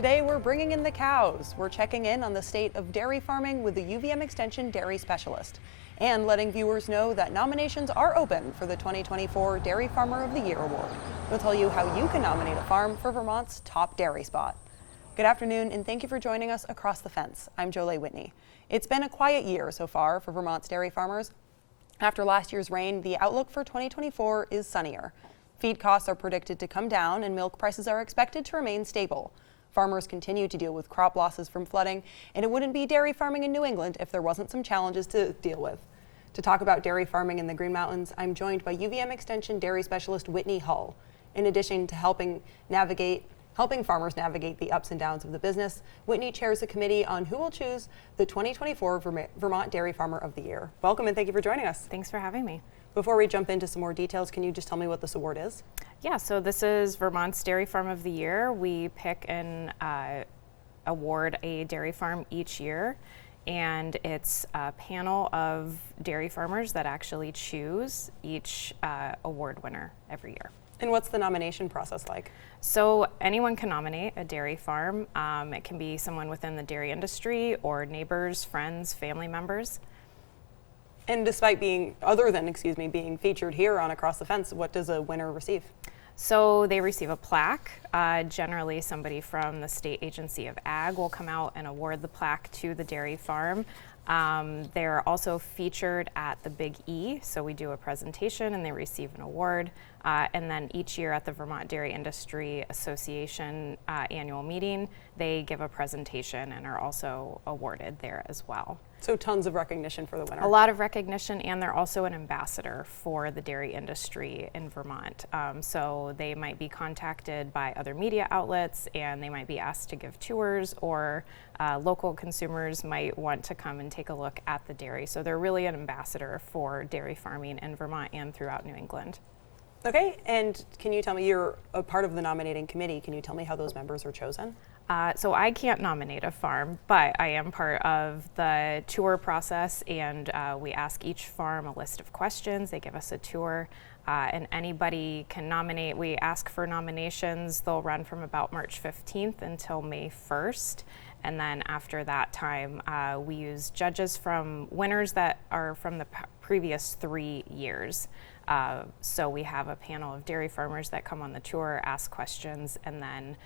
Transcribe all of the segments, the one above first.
Today we're bringing in the cows. We're checking in on the state of dairy farming with the UVM Extension Dairy Specialist and letting viewers know that nominations are open for the 2024 Dairy Farmer of the Year Award. We'll tell you how you can nominate a farm for Vermont's top dairy spot. Good afternoon and thank you for joining us across the fence. I'm Jolie Whitney. It's been a quiet year so far for Vermont's dairy farmers. After last year's rain, the outlook for 2024 is sunnier. Feed costs are predicted to come down and milk prices are expected to remain stable. Farmers continue to deal with crop losses from flooding, and it wouldn't be dairy farming in New England if there wasn't some challenges to deal with. To talk about dairy farming in the Green Mountains, I'm joined by UVM Extension Dairy Specialist Whitney Hull. In addition to helping farmers navigate the ups and downs of the business, Whitney chairs a committee on who will choose the 2024 Vermont Dairy Farmer of the Year. Welcome and thank you for joining us. Thanks for having me. Before we jump into some more details, can you just tell me what this award is? Yeah, so this is Vermont's Dairy Farm of the Year. We pick and award a dairy farm each year, and it's a panel of dairy farmers that actually choose each award winner every year. And what's the nomination process like? So anyone can nominate a dairy farm. It can be someone within the dairy industry or neighbors, friends, family members. And despite being featured here on Across the Fence, what does a winner receive? So they receive a plaque. Generally somebody from the State Agency of Ag will come out and award the plaque to the dairy farm. They're also featured at the Big E, so we do a presentation and they receive an award. And then each year at the Vermont Dairy Industry Association annual meeting, they give a presentation and are also awarded there as well. So tons of recognition for the winner. A lot of recognition, and they're also an ambassador for the dairy industry in Vermont. So they might be contacted by other media outlets and they might be asked to give tours, or local consumers might want to come and take a look at the dairy. So they're really an ambassador for dairy farming in Vermont and throughout New England. Okay, and can you tell me, you're a part of the nominating committee, can you tell me how those members are chosen? So I can't nominate a farm, but I am part of the tour process, and we ask each farm a list of questions. They give us a tour, and anybody can nominate. We ask for nominations. They'll run from about March 15th until May 1st. And then after that time, we use judges from winners that are from the previous 3 years. So we have a panel of dairy farmers that come on the tour, ask questions, and then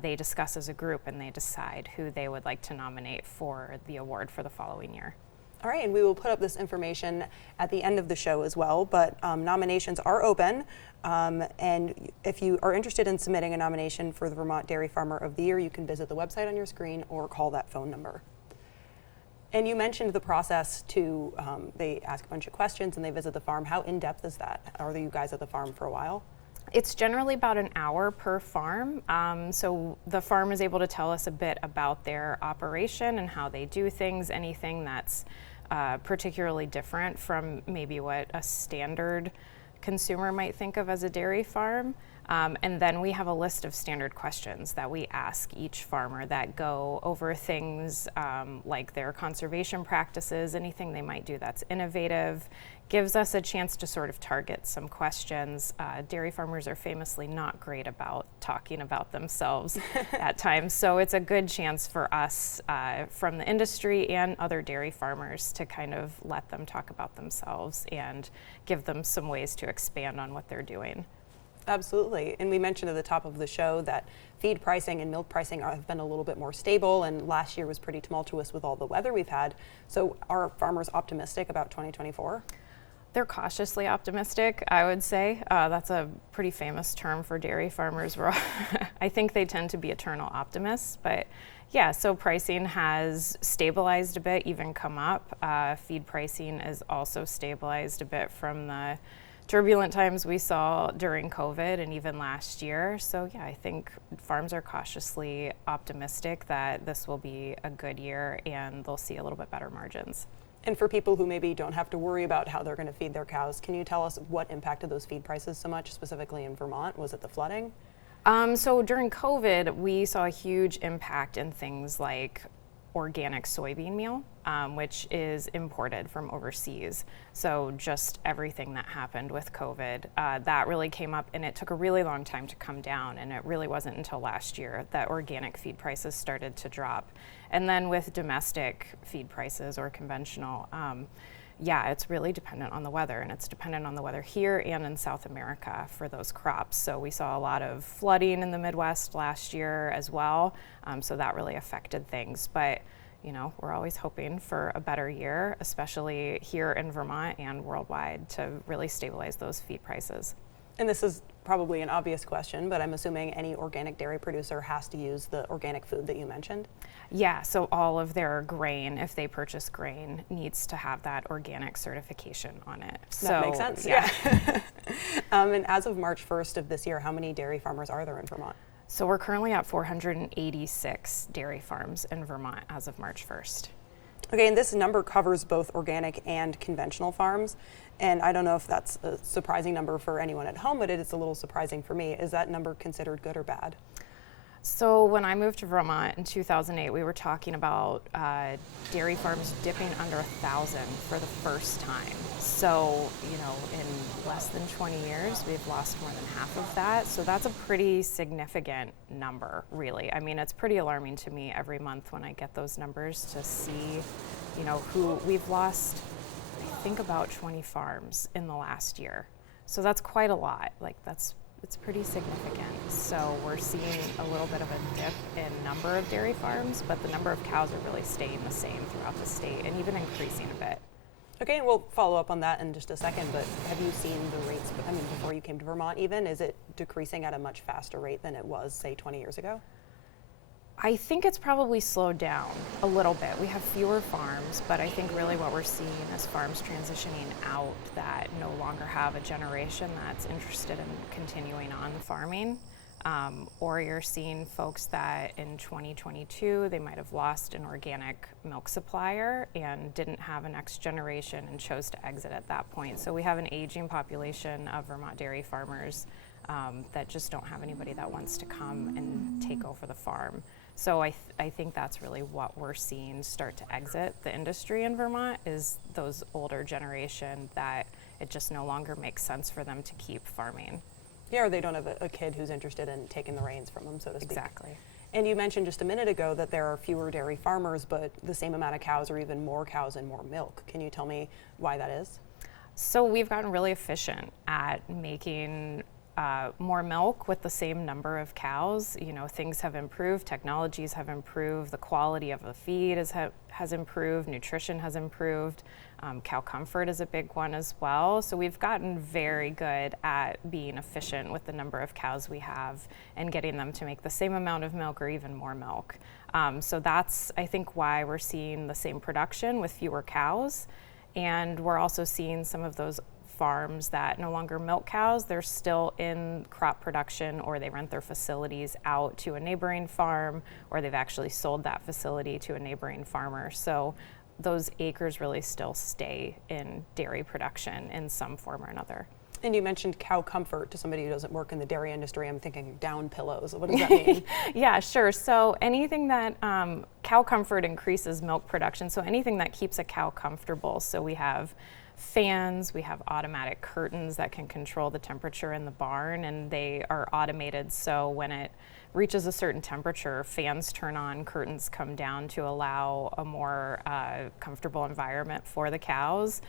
they discuss as a group and they decide who they would like to nominate for the award for the following year. All right, and we will put up this information at the end of the show as well, but nominations are open, and if you are interested in submitting a nomination for the Vermont Dairy Farmer of the Year, you can visit the website on your screen or call that phone number. And you mentioned the process to, they ask a bunch of questions and they visit the farm. How in-depth is that? Are you guys at the farm for a while? It's generally about an hour per farm. So the farm is able to tell us a bit about their operation and how they do things, anything that's particularly different from maybe what a standard consumer might think of as a dairy farm. And then we have a list of standard questions that we ask each farmer that go over things like their conservation practices, anything they might do that's innovative. Gives us a chance to sort of target some questions. Dairy farmers are famously not great about talking about themselves at times, so it's a good chance for us from the industry and other dairy farmers to kind of let them talk about themselves and give them some ways to expand on what they're doing. Absolutely, and we mentioned at the top of the show that feed pricing and milk pricing have been a little bit more stable, and last year was pretty tumultuous with all the weather we've had. So are farmers optimistic about 2024? They're cautiously optimistic, I would say. That's a pretty famous term for dairy farmers. I think they tend to be eternal optimists, but yeah, so pricing has stabilized a bit, even come up. Feed pricing is also stabilized a bit from the turbulent times we saw during COVID and even last year. So yeah, I think farms are cautiously optimistic that this will be a good year and they'll see a little bit better margins. And for people who maybe don't have to worry about how they're going to feed their cows, can you tell us what impacted those feed prices so much, specifically in Vermont? Was it the flooding? So during COVID, we saw a huge impact in things like organic soybean meal, which is imported from overseas. So just everything that happened with COVID, that really came up, and it took a really long time to come down, and it really wasn't until last year that organic feed prices started to drop. And then with domestic feed prices or conventional, yeah, it's really dependent on the weather, and it's dependent on the weather here and in South America for those crops. So we saw a lot of flooding in the Midwest last year as well, so that really affected things. But you know, we're always hoping for a better year, especially here in Vermont and worldwide, to really stabilize those feed prices. And this is probably an obvious question, but I'm assuming any organic dairy producer has to use the organic food that you mentioned? Yeah, so all of their grain, if they purchase grain, needs to have that organic certification on it. That makes sense, yeah. And as of March 1st of this year, how many dairy farmers are there in Vermont? So we're currently at 486 dairy farms in Vermont as of March 1st. Okay, and this number covers both organic and conventional farms. And I don't know if that's a surprising number for anyone at home, but it is a little surprising for me. Is that number considered good or bad? So when I moved to Vermont in 2008, we were talking about dairy farms dipping under 1,000 for the first time. So, you know, in less than 20 years, we've lost more than half of that. So that's a pretty significant number, really. I mean, it's pretty alarming to me every month when I get those numbers to see, you know, who we've lost. I think about 20 farms in the last year. So that's quite a lot. Like it's pretty significant. So we're seeing a little bit of a dip in number of dairy farms, but the number of cows are really staying the same throughout the state and even increasing a bit. Okay, and we'll follow up on that in just a second, but have you seen the rates, I mean, before you came to Vermont even, is it decreasing at a much faster rate than it was, say, 20 years ago? I think it's probably slowed down a little bit. We have fewer farms, but I think really what we're seeing is farms transitioning out that no longer have a generation that's interested in continuing on farming. Or you're seeing folks that in 2022, they might have lost an organic milk supplier and didn't have a next generation and chose to exit at that point. So we have an aging population of Vermont dairy farmers that just don't have anybody that wants to come and take over the farm. So I think that's really what we're seeing start to exit the industry in Vermont is those older generation that it just no longer makes sense for them to keep farming. Yeah, or they don't have a kid who's interested in taking the reins from them, so to speak. Exactly. And you mentioned just a minute ago that there are fewer dairy farmers, but the same amount of cows or even more cows and more milk. Can you tell me why that is? So we've gotten really efficient at making more milk with the same number of cows. You know, things have improved, technologies have improved, the quality of the feed has improved, nutrition has improved. Cow comfort is a big one as well. So we've gotten very good at being efficient with the number of cows we have and getting them to make the same amount of milk or even more milk. So that's, I think, why we're seeing the same production with fewer cows. And we're also seeing some of those farms that no longer milk cows, they're still in crop production, or they rent their facilities out to a neighboring farm, or they've actually sold that facility to a neighboring farmer. So those acres really still stay in dairy production in some form or another. And you mentioned cow comfort. To somebody who doesn't work in the dairy industry, I'm thinking down pillows. What does that mean? Yeah, sure. So anything that cow comfort increases milk production. So anything that keeps a cow comfortable. So we have fans, we have automatic curtains that can control the temperature in the barn, and they are automated. So when it reaches a certain temperature, fans turn on, curtains come down to allow a more comfortable environment for the cows.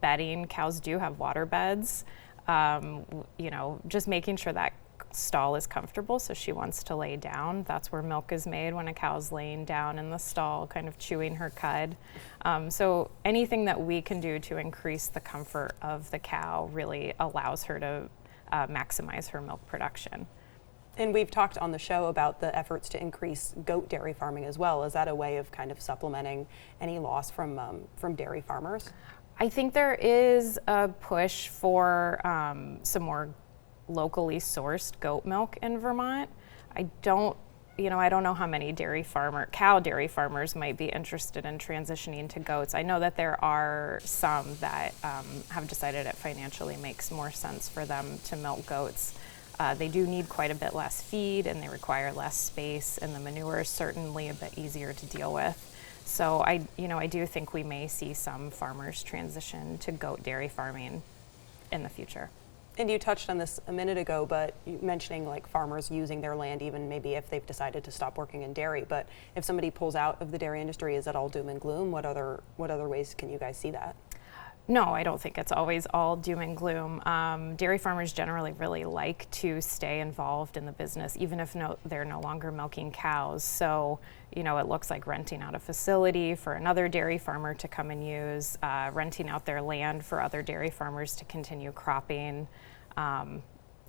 Bedding, cows do have water beds. You know, just making sure that stall is comfortable, so she wants to lay down. That's where milk is made, when a cow's laying down in the stall, kind of chewing her cud. So anything that we can do to increase the comfort of the cow really allows her to maximize her milk production. And we've talked on the show about the efforts to increase goat dairy farming as well. Is that a way of kind of supplementing any loss from dairy farmers? I think there is a push for some more locally sourced goat milk in Vermont. I don't know how many cow dairy farmers might be interested in transitioning to goats. I know that there are some that have decided it financially makes more sense for them to milk goats. They do need quite a bit less feed and they require less space, and the manure is certainly a bit easier to deal with. So I do think we may see some farmers transition to goat dairy farming in the future. And you touched on this a minute ago, but mentioning like farmers using their land even maybe if they've decided to stop working in dairy. But if somebody pulls out of the dairy industry, is that all doom and gloom? What other ways can you guys see that? No, I don't think it's always all doom and gloom. Dairy farmers generally really like to stay involved in the business, even if they're no longer milking cows. So, it looks like renting out a facility for another dairy farmer to come and use, renting out their land for other dairy farmers to continue cropping.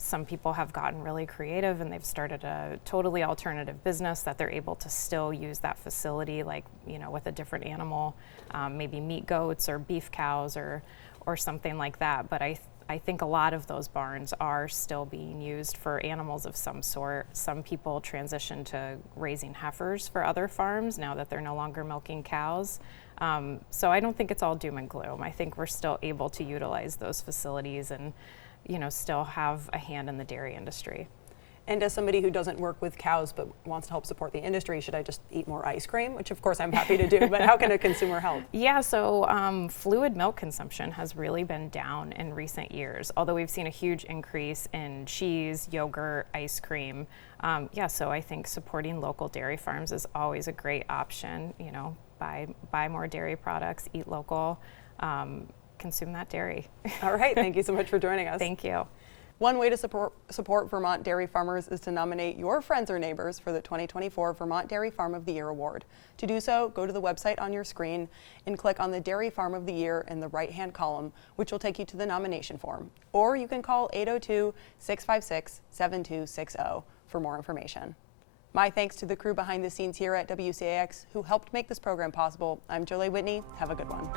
Some people have gotten really creative and they've started a totally alternative business that they're able to still use that facility, like, with a different animal, maybe meat goats or beef cows or something like that. But I think a lot of those barns are still being used for animals of some sort. Some people transition to raising heifers for other farms now that they're no longer milking cows. So I don't think it's all doom and gloom. I think we're still able to utilize those facilities and still have a hand in the dairy industry. And as somebody who doesn't work with cows but wants to help support the industry, should I just eat more ice cream? Which of course I'm happy to do, but how can a consumer help? Yeah, so fluid milk consumption has really been down in recent years, although we've seen a huge increase in cheese, yogurt, ice cream. So I think supporting local dairy farms is always a great option. Buy more dairy products, eat local. Consume that dairy. All right, thank you so much for joining us. Thank you. One way to support Vermont dairy farmers is to nominate your friends or neighbors for the 2024 Vermont Dairy Farm of the Year Award. To do so, go to the website on your screen and click on the Dairy Farm of the Year in the right-hand column, which will take you to the nomination form. Or you can call 802-656-7260 for more information. My thanks to the crew behind the scenes here at WCAX who helped make this program possible. I'm Jolie Whitney. Have a good one.